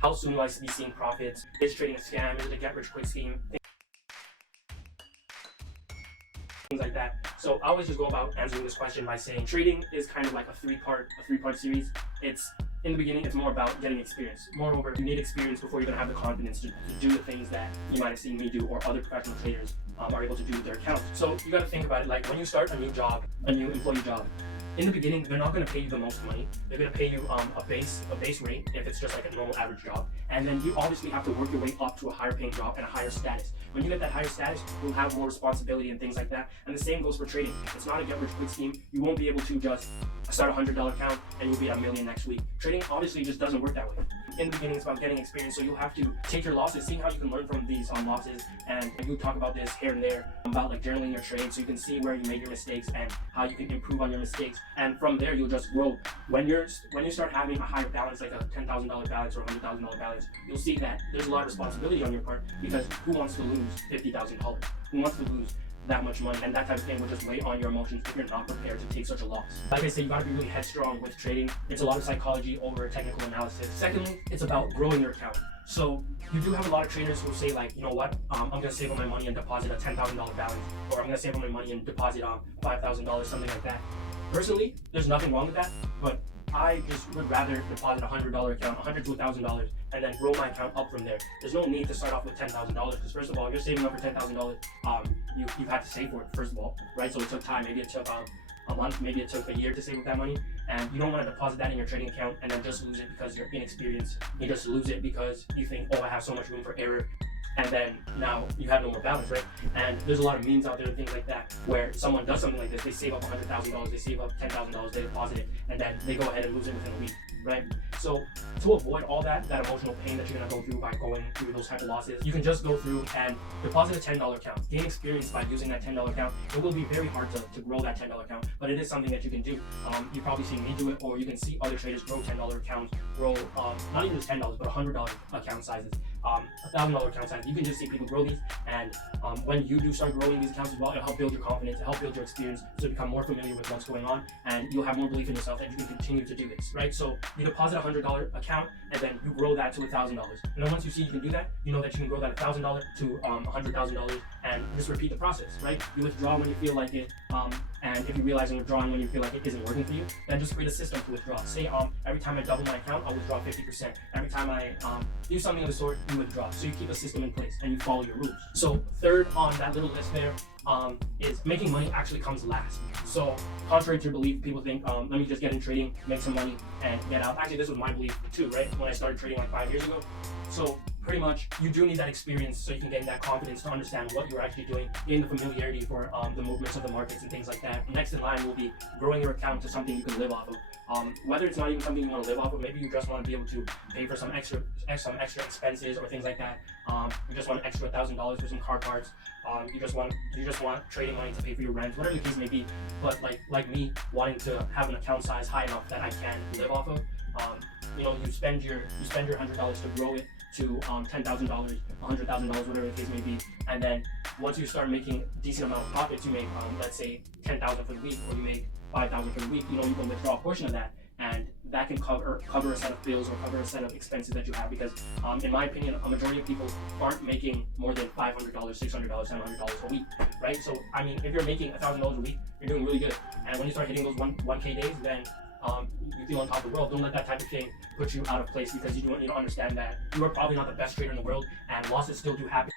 How soon will I be seeing profits? Is trading a scam? Is it a get-rich-quick scheme? Things like that. So I always just go about answering this question by saying trading is kind of like a three-part series. It's in the beginning, it's more about getting experience. Moreover, you need experience before you're going to have the confidence to do the things that you might have seen me do or other professional traders are able to do with their accounts. So you got to think about it like when you start a new job, a new employee job. In the beginning, they're not going to pay you the most money. They're going to pay you a base rate if it's just like a normal average job. And then you obviously have to work your way up to a higher paying job and a higher status. When you get that higher status, you'll have more responsibility and things like that. And the same goes for trading. It's not a get-rich-quick scheme. You won't be able to just start a $100 account and you'll be at $1 million next week. Trading obviously just doesn't work that way. In the beginning, it's about getting experience. So you'll have to take your losses, seeing how you can learn from these losses. And you talk about this here and there about like journaling your trades, so you can see where you made your mistakes and how you can improve on your mistakes. And from there, you'll just grow. When you start having a higher balance, like a $10,000 balance or $100,000 balance, you'll see that there's a lot of responsibility on your part, because who wants to lose $50,000? Who wants to lose that much money? And that type of thing will just weigh on your emotions if you're not prepared to take such a loss. Like I said, you gotta be really headstrong with trading. It's a lot of psychology over technical analysis. Secondly, it's about growing your account. So you do have a lot of traders who say like, you know what, I'm gonna save up my money and deposit a $10,000 balance, or I'm gonna save up my money and deposit $5,000, something like that. Personally, there's nothing wrong with that, but I just would rather deposit a $100 account, $100 to $1,000, and then grow my account up from there. There's no need to start off with $10,000, because first of all, if you're saving up for $10,000, you've had to save for it first of all, right? So it took time. Maybe it took a month, maybe it took a year to save up that money, and you don't want to deposit that in your trading account and then just lose it because you're inexperienced. You just lose it because you think, oh, I have so much room for error, and then now you have no more balance, right? And there's a lot of memes out there and things like that where someone does something like this. They save up $100,000, they save up $10,000, they deposit it, and then they go ahead and lose it within a week, right? So to avoid all that emotional pain that you're gonna go through by going through those type of losses, you can just go through and deposit a $10 account. Gain experience by using that $10 account. It will be very hard to grow that $10 account, but it is something that you can do. You've probably seen me do it, or you can see other traders grow $10 accounts, grow not even just $10, but $100 account sizes. $1,000 account size. You can just see people grow these, and when you do start growing these accounts as well, it'll help build your confidence, it'll help build your experience, so you become more familiar with what's going on, and you'll have more belief in yourself that you can continue to do this, right? So you deposit a $100 account, and then you grow that to $1,000. And then once you see you can do that, you know that you can grow that $1,000 to $100,000, and just repeat the process, right? You withdraw when you feel like it, and if you realize you're withdrawing when you feel like it isn't working for you, then just create a system to withdraw. Say every time I double my account, I'll withdraw 50%. Every time I do something of the sort, you withdraw. So you keep a system in place and you follow your rules. So third on that little list there is making money actually comes last. So contrary to your belief, people think, let me just get in trading, make some money, and get out. Actually, this was my belief too, right? When I started trading like 5 years ago. So pretty much, you do need that experience so you can gain that confidence to understand what you're actually doing, gain the familiarity for the movements of the markets and things like that. Next in line will be growing your account to something you can live off of. Whether it's not even something you want to live off of, maybe you just want to be able to pay for some extra expenses or things like that. You just want an extra $1,000 for some car parts. You just want trading money to pay for your rent, whatever the case may be. But like me, wanting to have an account size high enough that I can live off of. You spend your $100 to grow it to $10,000, $100,000, whatever the case may be, and then once you start making a decent amount of profits, you make let's say $10,000 for the week, or you make $5,000 for the week. You can withdraw a portion of that, and that can cover a set of bills or cover a set of expenses that you have. Because in my opinion, a majority of people aren't making more than $500, $600, $700 a week, right? So I mean, if you're making $1,000 a week, you're doing really good. And when you start hitting those 1K days, then you feel on top of the world. Don't let that type of thing put you out of place, because you don't understand that you are probably not the best trader in the world, and losses still do happen.